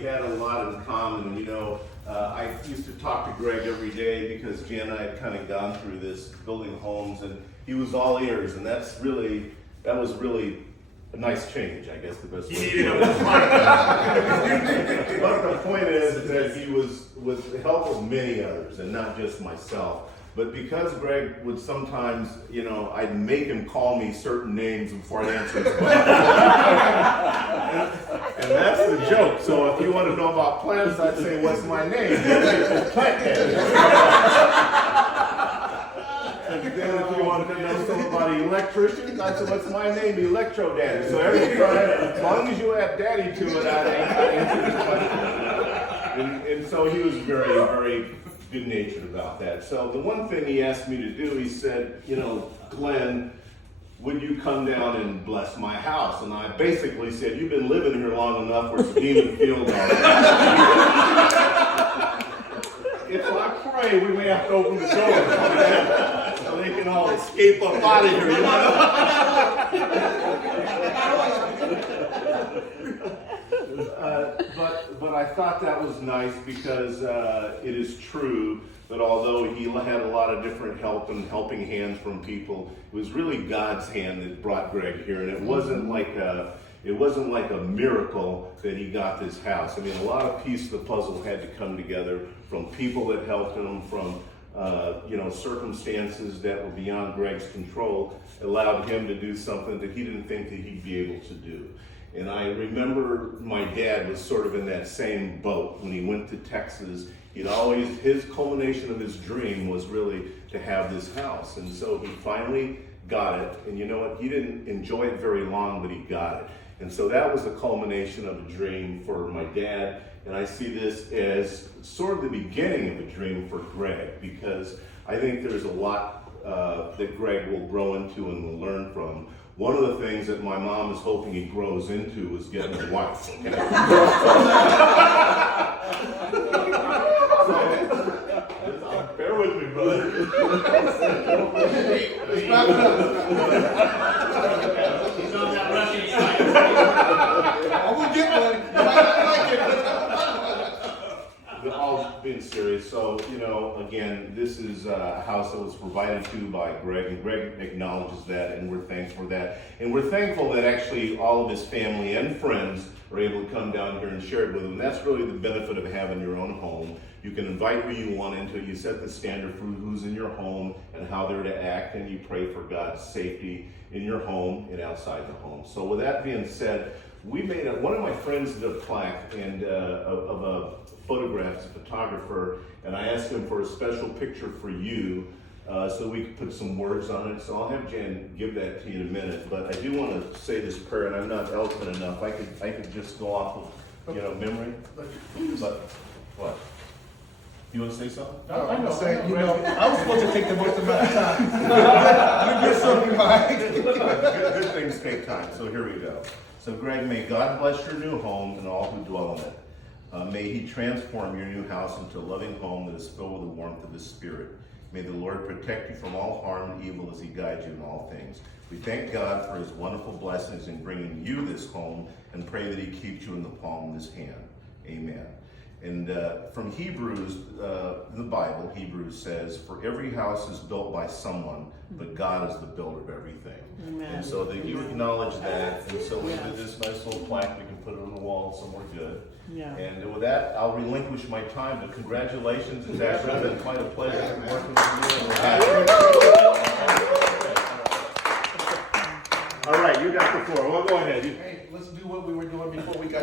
had a lot in common. You know, I used to talk to Greg every day because Jan and I had kind of gone through this building homes, and he was all ears, and that was really a nice change, I guess the best way. He needed a point. But the point is that he was with the help of many others, and not just myself. But because Greg would sometimes, you know, I'd make him call me certain names before I answered his question. And that's the joke. So if you want to know about plants, I'd say, what's my name? Plant Daddy. And then if you wanted to know something about electricians, I'd say, what's my name? Electro Daddy. So every time, as long as you add daddy to it, I'd answer his question. And so he was very, very good-natured about that. So the one thing he asked me to do, he said, you know, Glenn, would you come down and bless my house? And I basically said, you've been living here long enough where it's demon field already. If I pray, we may have to open the door so they can all escape up out of here. You know? But I thought that was nice because it is true that although he had a lot of different help and helping hands from people, it was really God's hand that brought Greg here, and it wasn't like a miracle that he got this house. I mean, a lot of pieces of the puzzle had to come together from people that helped him, from circumstances that were beyond Greg's control, allowed him to do something that he didn't think that he'd be able to do. And I remember my dad was sort of in that same boat when he went to Texas. His culmination of his dream was really to have this house. And so he finally got it. And you know what? He didn't enjoy it very long, but he got it. And so that was the culmination of a dream for my dad. And I see this as sort of the beginning of a dream for Greg, because I think there's a lot that Greg will grow into and will learn from. One of the things that my mom is hoping he grows into is getting a wife. Okay? So, bear with me, brother. Let's wrap it up. He's on that rushing side. I will get one. You might not like it. All being serious, so, you know, again, this is a house that was provided to by Greg, and Greg acknowledges that, and we're thankful for that. And we're thankful that actually all of his family and friends are able to come down here and share it with him. That's really the benefit of having your own home. You can invite who you want into it. You set the standard for who's in your home and how they're to act, and you pray for God's safety in your home and outside the home. So with that being said, we made one of my friends did a plaque and of a photograph, as a photographer, and I asked him for a special picture for you so we could put some words on it. So I'll have Jan give that to you in a minute, but I do want to say this prayer, and I'm not eloquent enough. I could just go off of memory. But what? You want to say something? I know. Saying, I was supposed to take the most amount of time. You get something behind. Good things take time, so here we go. So Greg, may God bless your new home and all who dwell in it. May he transform your new house into a loving home that is filled with the warmth of his spirit. May the Lord protect you from all harm and evil as he guides you in all things. We thank God for his wonderful blessings in bringing you this home and pray that he keeps you in the palm of his hand. Amen. And from Hebrews, the Bible, Hebrews says, for every house is built by someone, but God is the builder of everything. Amen. And so that you acknowledge that, and so we did this nice little plaque, we can put it on the wall somewhere good. Yeah. And with that, I'll relinquish my time, but congratulations, it's actually been quite a pleasure working with you. And we're happy. All right, you got the floor. Well, go ahead. Hey, let's do what we were doing before we got.